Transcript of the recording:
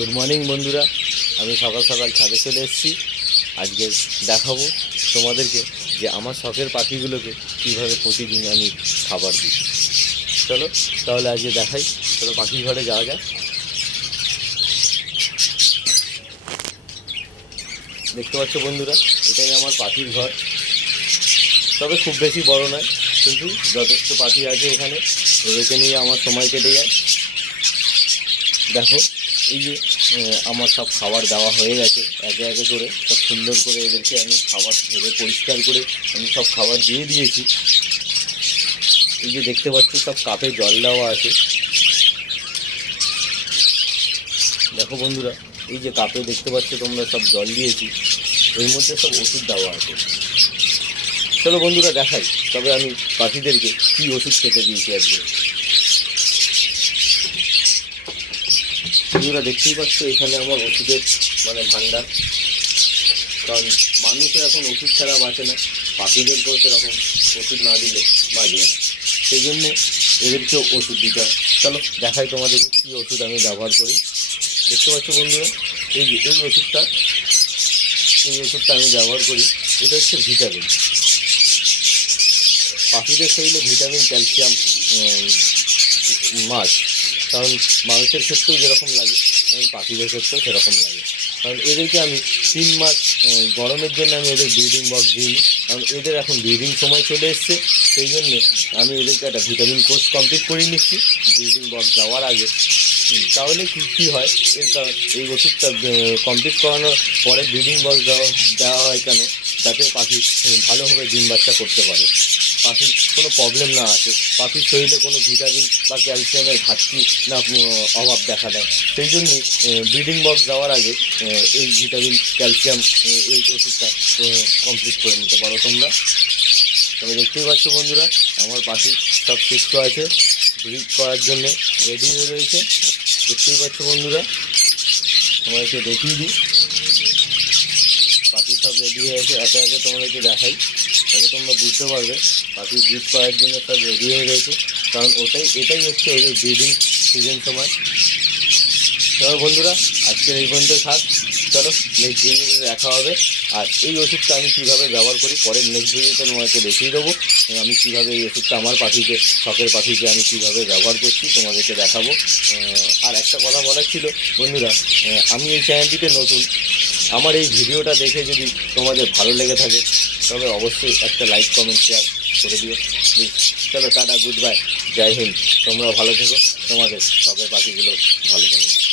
Good morning বন্ধুরা। আমি সকাল সকাল ছাদে চলে এসেছি। আজকে দেখাবো তোমাদেরকে যে আমার শখের পাখিগুলোকে কীভাবে প্রতিদিন আমি খাবার দিই। চলো, তাহলে আজকে দেখাই। চলো, পাখির ঘরে যাওয়া যাক। দেখতে পাচ্ছ বন্ধুরা, এটাই আমার পাখির ঘর। তবে খুব বেশি বড় নয়, কিন্তু যথেষ্ট পাখি আছে এখানে। এদেরকে নিয়ে আমার সময় কেটে যায়। দেখো এই যে আমার সব খাবার দেওয়া হয়ে গেছে, একে একে করে সব সুন্দর করে এদেরকে আমি খাবার ধরে পরিষ্কার করে আমি সব খাবার দিয়ে দিয়েছি। এই যে দেখতে পাচ্ছি, সব কাপে জল দেওয়া আছে। দেখো বন্ধুরা, এই যে কাপে দেখতে পাচ্ছ তোমরা সব জল দিয়েছি, এর মধ্যে সব ওষুধ দেওয়া আছে। চলো বন্ধুরা, দেখাই, তবে আমি পাখিদেরকে কী ওষুধ খেতে দিয়েছি আজকে। বন্ধুরা দেখতেই পাচ্ছ, এখানে আমার ওষুধের মানে ভান্ডার কারণ মানুষের এখন ওষুধ ছাড়া বাঁচে না পাখিদেরকেও সেরকম ওষুধ না দিলে বাঁচবে না। সেই জন্যে এদেরকেও ওষুধ দিতে হয়। চলো, দেখাই তোমাদেরকে কী ওষুধ আমি ব্যবহার করি। দেখতে পাচ্ছ বন্ধুরা, এই যে, এই ওষুধটা এই ওষুধটা আমি ব্যবহার করি। এটা হচ্ছে ভিটামিন। পাখিদের শরীরে ভিটামিন, ক্যালসিয়াম মাছ। কারণ মানুষের ক্ষেত্রেও যেরকম লাগে তেমন পাখিদের ক্ষেত্রেও সেরকম লাগে। কারণ এদেরকে আমি তিন মাস গরমের জন্য আমি এদের ব্রিডিং বক্স দিইনি, কারণ এদের এখন ব্রিডিং সময় চলে এসছে, সেই জন্যে আমি এদেরকে একটা ভিটামিন কোর্স কমপ্লিট করে নিচ্ছি ব্রিডিং বক্স যাওয়ার আগে। তাহলে কি, কী হয়? এর কারণ এই ওষুধটা কমপ্লিট করানোর পরে ব্রিডিং বক্স দেওয়া দেওয়া হয় কেন? যাতে পাখি ভালোভাবে ডিম বাচ্চা করতে পারে। পাখির কোনো প্রবলেম না আসে পাখির শরীরে কোনো ভিটামিন বা ক্যালসিয়ামের ঘাটতি না অভাব দেখা দেয়। সেই জন্যই ব্রিডিং বক্স দেওয়ার আগে এই ভিটামিন ক্যালসিয়াম এই ওষুধটা কমপ্লিট করে নিতে পারো তোমরা। তবে দেখতেই পাচ্ছ বন্ধুরা, আমার পাখি সব সুস্থ আছে ব্রিড করার জন্য রেডি হয়ে রয়েছে। দেখতেই পাচ্ছ বন্ধুরা তোমাদেরকে দেখিয়ে দিই। পাখি সব রেডি হয়ে আছে একে একে তোমাদেরকে দেখাই। তবে তোমরা বুঝতে পারবে পাখি ব্রিড করার জন্য সব রেডি হয়ে রয়েছে কারণ ওটাই, এটাই হচ্ছে ওদের ব্রিডিং সিজন সময়। তবে বন্ধুরা, আজকের এই পর্যন্ত থাক। চলো নেক্সট ভিডিওতে দেখা হবে। আর এই ওষুধটা আমি কীভাবে ব্যবহার করি, পরের নেক্সট ভিডিওতে তোমাকে দেখিয়ে দেবো। আমি কীভাবে এই ওষুধটা আমার পাখিকে, শখের পাখিকে আমি কীভাবে ব্যবহার করছি, তোমাদেরকে দেখাবো। আর একটা কথা বলার ছিল, বন্ধুরা আমি এই চ্যানেলটিতে নতুন। আমার এই ভিডিওটা দেখে যদি তোমাদের ভালো লেগে থাকে তবে অবশ্যই একটা লাইক কমেন্ট শেয়ার করে দিও। প্লিজ চলো টাটা গুড বাই জয় হিন্দ। তোমরাও ভালো থেকো। তোমাদের সবের পাখিগুলো ভালো থাকো।